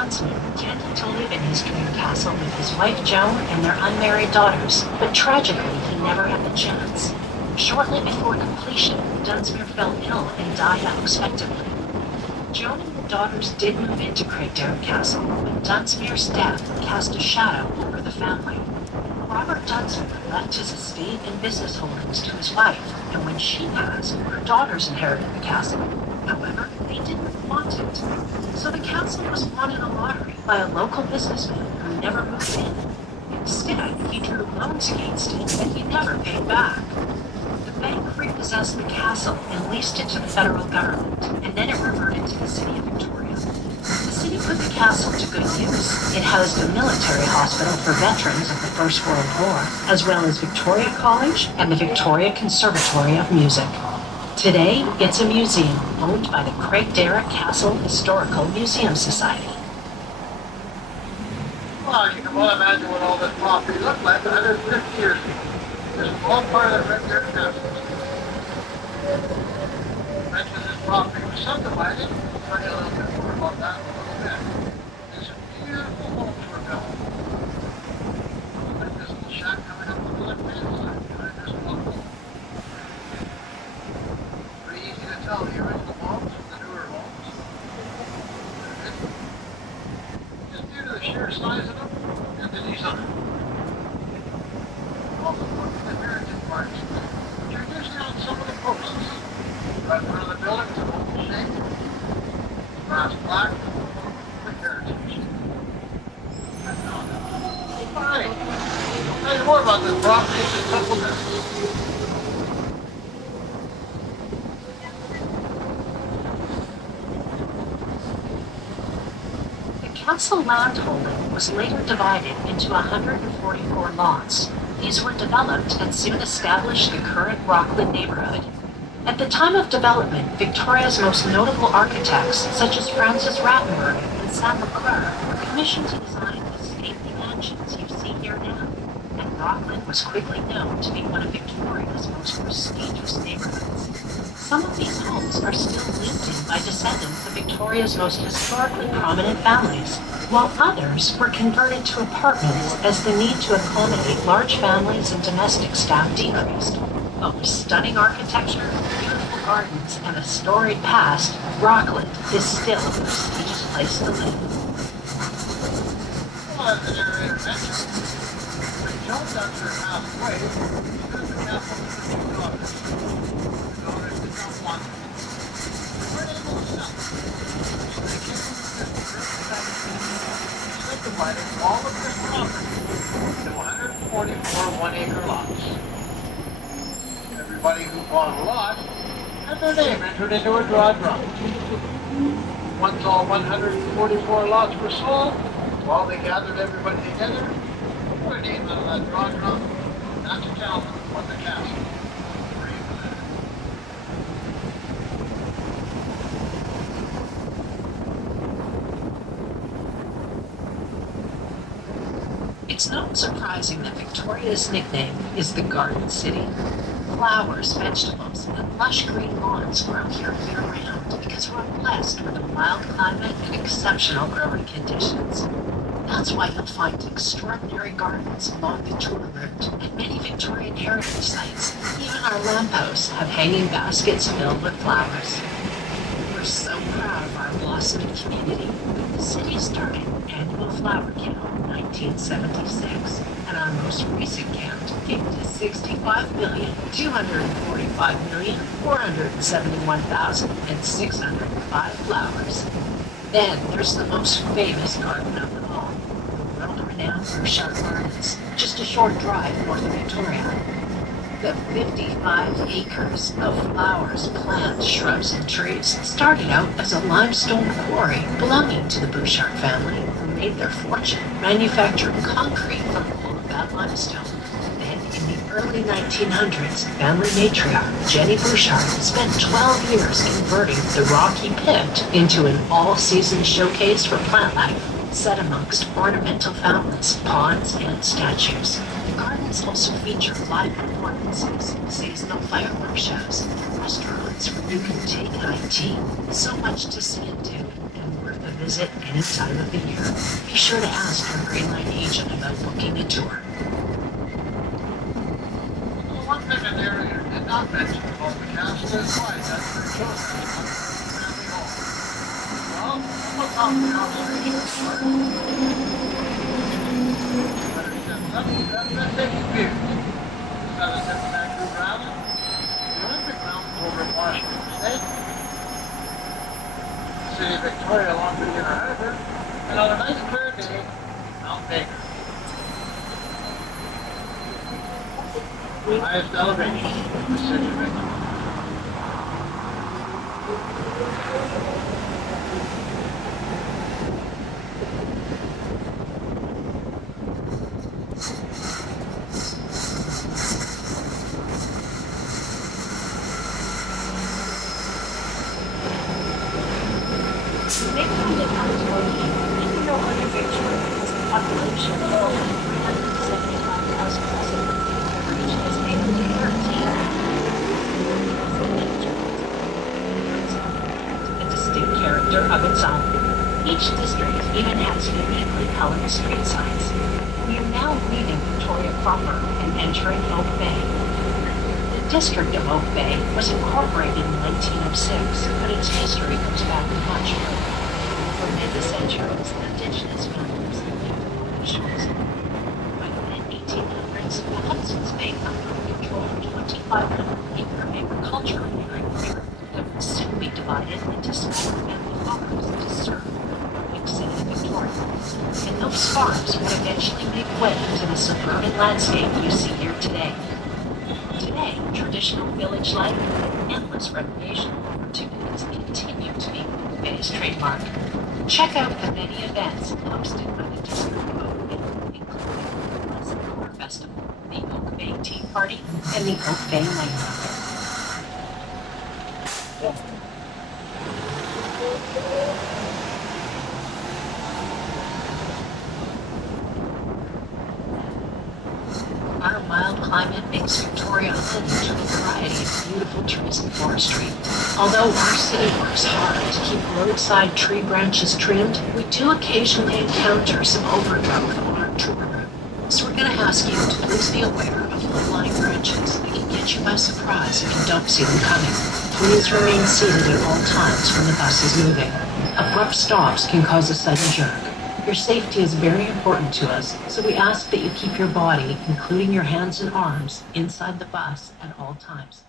Dunsmuir intended to live in his dream castle with his wife Joan and their unmarried daughters, but tragically he never had the chance. Shortly before completion, Dunsmuir fell ill and died unexpectedly. Joan and the daughters did move into Craigdarroch Castle, but Dunsmuir's death cast a shadow over the family. Robert Dunsmuir left his estate and business holdings to his wife, and when she passed, her daughters inherited the castle. However, they didn't want it. So the castle was won in a lottery by a local businessman who never moved in. Instead, he drew loans against it that he never paid back. The bank repossessed the castle and leased it to the federal government, and then it reverted to the city of Victoria. The city put the castle to good use. It housed a military hospital for veterans of the First World War, as well as Victoria College and the Victoria Conservatory of Music. Today, it's a museum owned by the Craigdarroch Castle Historical Museum Society. Well, you can well imagine what all this property looked like 150 years ago. This is all part of the Craigdarroch Castle. Mentioned this property was subdivided. I'll tell you a little bit more about that in a little bit. There's some beautiful homes were built. Like this little shack coming up on the left-hand side behind this wall. Pretty easy to tell the original homes from the newer homes. Just due to the sheer size of them and the design. Also look at the heritage marks, which are usually on some of the posts. Right in front of the building is an oval shape, brass plaque, with heritage. Alright, I'll tell you more about this property in a couple minutes. The castle landholding was later divided into 144 lots. These were developed and soon established the current Rockland neighborhood. At the time of development, Victoria's most notable architects, such as Francis Rattenberg and Sam McClure, were commissioned to design the stately mansions you see here now, and Rockland was quickly known to be one of Victoria's most prestigious neighborhoods. Some of these homes are still lived in by descendants of Victoria's most historically prominent families, while others were converted to apartments as the need to accommodate large families and domestic staff decreased. But with stunning architecture, beautiful gardens, and a storied past, Rockland is still a prestigious place to live. Well, as the narrator mentioned, when Joan Dunsmuir passed away, she took the castle to her two daughters. The daughters did not want it. They weren't able to sell it. So they came to the subdivided all of this property into 144 one-acre lots. Everybody who bought a lot had their name entered into a draw drum. Once all 144 lots were sold, while they gathered everybody together, put a name on that draw drum, and that's a tell them what the castle. It's not surprising that Victoria's nickname is the Garden City. Flowers, vegetables, and lush green lawns grow here year-round because we're blessed with a mild climate and exceptional growing conditions. That's why you'll find extraordinary gardens along the tour route at many Victorian heritage sites. Even our lampposts have hanging baskets filled with flowers. We're so proud of our blossoming community. The city started an annual flower count in 1976, and our most recent count came to 65,245,471,605 flowers. Then there's the most famous garden of them all, the world-renowned Bouchard Gardens, just a short drive north of Victoria. The 55 acres of flowers, plants, shrubs, and trees started out as a limestone quarry belonging to the Bouchard family, who made their fortune manufacturing concrete from all of that limestone. Then, in the early 1900s, family matriarch Jenny Bouchard spent 12 years converting the rocky pit into an all-season showcase for plant life, set amongst ornamental fountains, ponds, and statues. The gardens also feature live performances, seasonal fireworks shows, restaurants where you can take high tea. So much to see and do, and worth a visit any time of the year. Be sure to ask your Green Line agent about booking a tour. Well, one thing in there you did not mention about the castle is why that's for children to come to the family home. Well, what's off the observation part? Better step up, that's taking views. Got a St. Andrew Ground, the Olympic Mountains over in Washington State, the city of Victoria along the Inner Harbor, and on a nice clear day, Mount Baker. The highest elevation in the city of Victoria. They find it hard to locate, even though other Victoria has a population of over 375,000 residents. The region is made up of 13 a distinct character of its own. Each district even has uniquely colored street signs. We are now leaving Victoria proper and entering Oak Bay. The district of Oak Bay was incorporated in 1906, but its history goes back much further. For many centuries, indigenous families lived in shores. By the mid-1800s, the Hudson's Bay Company controlled 2,500-acre agricultural area that would soon be divided into small family farms to serve the big city of Victoria. And those farms would eventually make way into the suburban landscape you see here today. Today, traditional village life and endless recreational opportunities continue to be Oak Bay's trademark. Check out the many events hosted by the District of Oak Bay, including the Blessed Core Festival, the Oak Bay Tea Party, and the Oak Bay Night Market. Our mild climate makes Victoria home to a variety of beautiful trees and forestry. Although our city works hard to keep roadside tree branches trimmed, we do occasionally encounter some overgrowth on our tour route. So we're going to ask you to please be aware of low-lying branches that can get you by surprise if you don't see them coming. Please remain seated at all times when the bus is moving. Abrupt stops can cause a sudden jerk. Your safety is very important to us, so we ask that you keep your body, including your hands and arms, inside the bus at all times.